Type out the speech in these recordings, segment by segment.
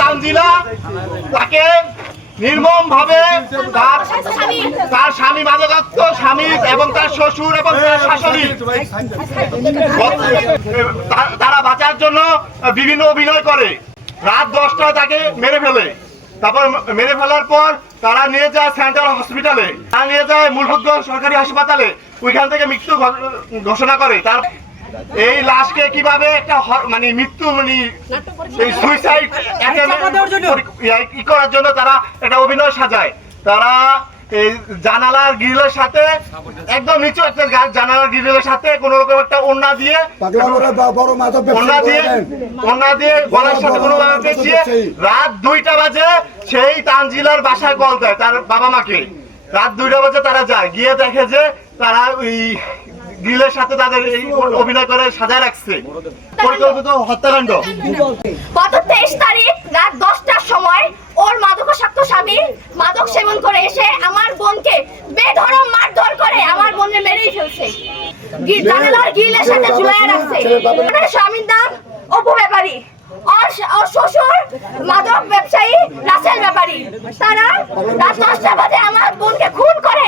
তানজিলা তাকে নির্মম ভাবে তার স্বামী মাদকাসক্ত স্বামী এবং তার শ্বশুর এবং তার শাশুড়ি তারা বাঁচার জন্য বিভিন্ন অভিনয় করে। রাত 10টায় তাকে মেরে ফেলে। তারপর মেরে ফেলার পর তারা নিয়ে যায় সেন্ট্রাল হসপিটালে, তারা নিয়ে যায় মুলফুতগঞ্জ সরকারি হাসপাতালে, ওইখান থেকে মৃত্যু ঘোষণা করে। তার এই লাশকে কিভাবে একটা মানে মৃত্যু মানে সুইসাইড করার জন্য তারা একটা অভিনয় সাজায়। তারা এই জানালার গ্রিলের সাথে একদম নিচু একটা জানালার গ্রিলের সাথে কোন রকম একটা ওড়না দিয়ে গলার সাথে কোনোভাবে পেঁচিয়ে রাত 2টা বাজে সেই তানজিলার বাসায় কল দেয় তার বাবা মাকে। রাত 2টা বাজে তারা যায়, গিয়ে দেখে যে তারা ওই গ্রিলের সাথে তাদের এই অভিনয় করে সাজায় রাখছে। পরিকল্পিত হত্যাকাণ্ড। গত 23 তারিখ রাত 10টার সময় ওর মাদকাসক্ত স্বামী মাদক সেবন করে এসে আমার বোনকে বেধড়ক মারধর করে আমার বোনকে মেরেই ফেলছে। জানালার গ্রিলের সাথে ঝুলিয়ে রাখছে। ওর স্বামীর নাম অপু ব্যাপারী, ওর শ্বশুর মাদক ব্যবসায়ী রাসেল ব্যাপারী। তারা রাত 10টা বাজে আমার বোনকে খুন করে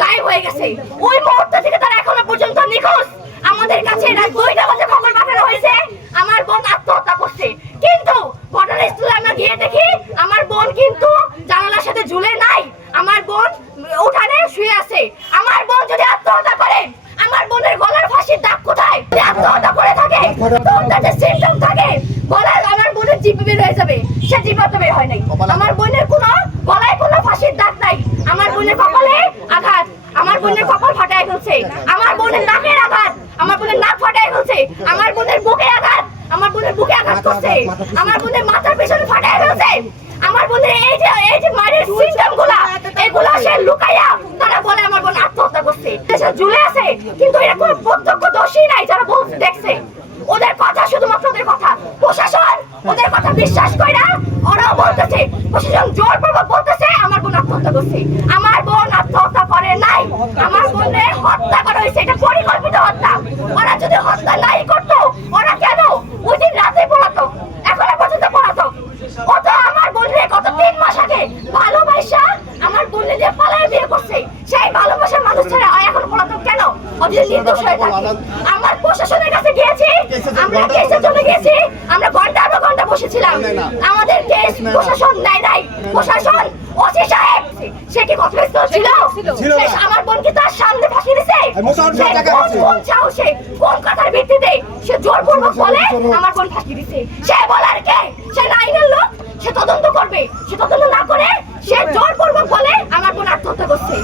গায়েব হয়ে গেছে। ওই মুহূর্ত থেকে তারা এখনো পর্যন্ত নিখোঁজ। আমাদের কাছে রাত 2টা বাজে খবর পাঠানো হয়েছে আমার বোন আত্মহত্যা করছে, কিন্তু ঘটনাস্থলে আমরা গিয়ে দেখি আমার বোন কিন্তু জানালার সাথে ঝুলে নাই, আমার বোন উঠানে শুয়ে আছে। আমার বোন যদি আত্মহত্যা করে আমার বোনের গলার ফাঁসির দাগ কোথায়? যদি আত্মহত্যা করে থাকে তো তাদের সিম্পটম থাকে গলায়, আমার বোনের জিভ বের হয়ে যাবে, সে জিভ তো বের হয় নাই। আমার বোনের কোনো গলায় কোনো ফাঁসির দাগ নাই, আমার বোনের কপালে আঘাত, আমার বোনের কপাল ফাটায় ফেলছে, আমার বোনের নাকের আঘাত, আমার বোনের নাক ফাটায় ফেলছে, আমার বোনের বুকে আঘাত, আমার বোনের বুকে আঘাত করছে, আমার বোনের মাথার পেছনে ফাটায় ফেলছে। আমার বোনের এই যে মায়ের সিস্টেম গুলা এগুলা সে লুকাইয়া তারা বলে আমার বোন আত্মহত্যা করছে। সে ঝুলে আছে, কিন্তু এরা কোনো প্রত্যক্ষদর্শী নাই যারা বলছে দেখছে। ওদের কথা শুধুমাত্র ওদের কথা, প্রশাসন ওদের কথা বিশ্বাস করে না। ওরাও বলতেছে, প্রশাসন জোরপূর্বক বলতেছে আমার বোন আত্মহত্যা করছে। আমার বোন আত্মহত্যা করে নাই, আমার বোনের হত্যা করা হয়েছে, এটা পরিকল্পিত হত্যা। ওরা যদি হত্যা নাই করতো ওরা কেন ওই দিন রাতে পলাতক, এখনো পর্যন্ত পলাতক। ও তো আমার বোনের গত 3 মাস আগে ভালোবাসা আমার বোনের দিয়ে পালায় বিয়ে করছে, সেই ভালোবাসার মানুষ ছাড়া এখনো পলাতক কেন? ওদের নির্দোষ হয়ে থাকে। আমার প্রশাসনের কাছে গিয়েছি, আমরা কেসে চলে গেছি, আমরা ঘন্টা বসেছিলাম, আমাদের কেস প্রশাসন নেয় নাই। প্রশাসন ওসি সাহেব সে কি ঘটনাস্থল ছিল? আমার বোনকে তার সামনে ফাঁসি দিছে। কোন সাহসে কোন কথার ভিত্তিতে সে জোরপূর্বক বলে আমার বোন ফাঁসি দিছে? সে বলার কে? সে আইনের লোক, সে তদন্ত করবে। সে তদন্ত না করে সে জোরপূর্বক বলে আমার বোন আত্মহত্যা করছে।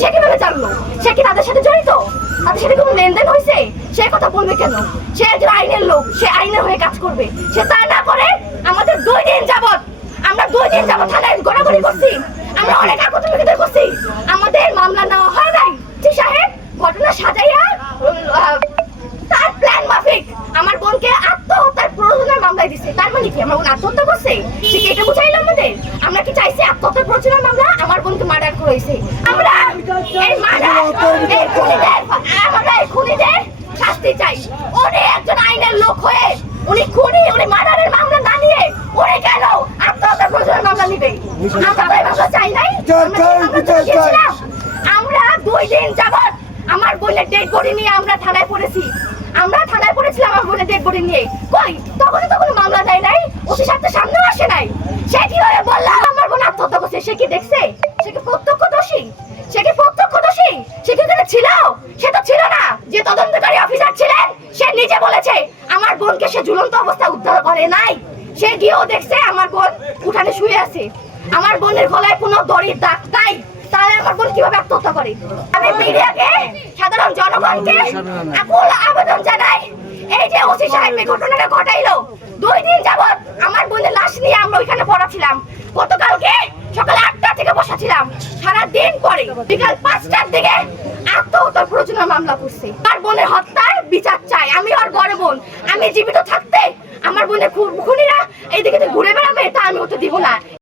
সে কিভাবে জানলো? সে কি তাদের সাথে জড়িত? তাদের সাথে কোনো লেনদেন হয়েছে? সে কথা বলবে কেন? সে একজন আইনের লোক, সে আইনের হয়ে কাজ করবে। সে তা না করে আমাদের 2 দিন যাবত থানায় গড়াগড়ি করছি, আমরা অনেক আকর্ষণ করছি, আমাদের মামলা নেওয়া হয় নাই। ঠিক সাহেব ঘটনা সাজাইয়া তার প্ল্যান মাফিক আমার বোনকে আত্মহত্যার প্ররোচনার মামলায় দিছে। তার মানে কি আমার বোন আত্মহত্যা করছে? সে কি এটা বুঝাইলো আমাদের? আমরা কি চাইছি আত্মহত্যার প্ররোচনার মামলা? আমার বোনকে মার্ডার করেছে। আমরা এই মার্ডার এই খুনিদের শাস্তি চাই। উনি একজন আইনের লোক হয়ে উনি মার্ডারের মামলা না নিয়ে উনি কেন আত্মহত্যার প্ররোচনার মামলা নিবে? আমরা তো এই মামলা চাই নাই। আমরা 2 দিন যাবত আমার বোনের ডেড বডি নিয়ে আমরা থানায় পড়েছিলাম আমার বোনের ডেড বডি নিয়ে। কই তখন মামলা দেয় নাই, ওসি সাহেবের সামনে আসে নাই। সে কিভাবে বলল আমার বোন আত্মহত্যা করছে? সে কি দেখছে? সে কি প্রত্যক্ষদর্শী? সে কি ওখানে ছিল? সে তো ছিল না। যে তদন্তকারী অফিসার ছিলেন সে নিজে বলেছে আমার বোনকে সে ঝুলন্ত অবস্থায় উদ্ধার করে নাই। সে গিয়েও দেখছে আমার বোন উঠানে শুয়ে আছে, আমার বোনের গলায় কোনো দড়ির দাগ নাই। তাহলে আমার বোন কিভাবে আত্মহত্যা করে? আমি মিডিয়াকে, সাধারণ জনগণকে আকুল আবেদন জানাই, এই যে ওসি সাহেব ঘটনাটা ঘটাইলো, 2 দিন যাবত আমার বোনের লাশ নিয়ে আমরা ওইখানে পড়াছিলাম। গতকালকে সকাল 8টা থেকে বসাছিলাম, সারা দিন পরে বিকাল 5টার দিকে আত্মহত্যার প্ররোচনার মামলা করছে। আমার বোনের হত্যার বিচার চাই। আমি ওর বড় বোন, আমি জীবিত থাকতে আমার বোনের খুনিরা এইদিকে ঘুরে বেড়াবে তা আমি ওটা দিব না।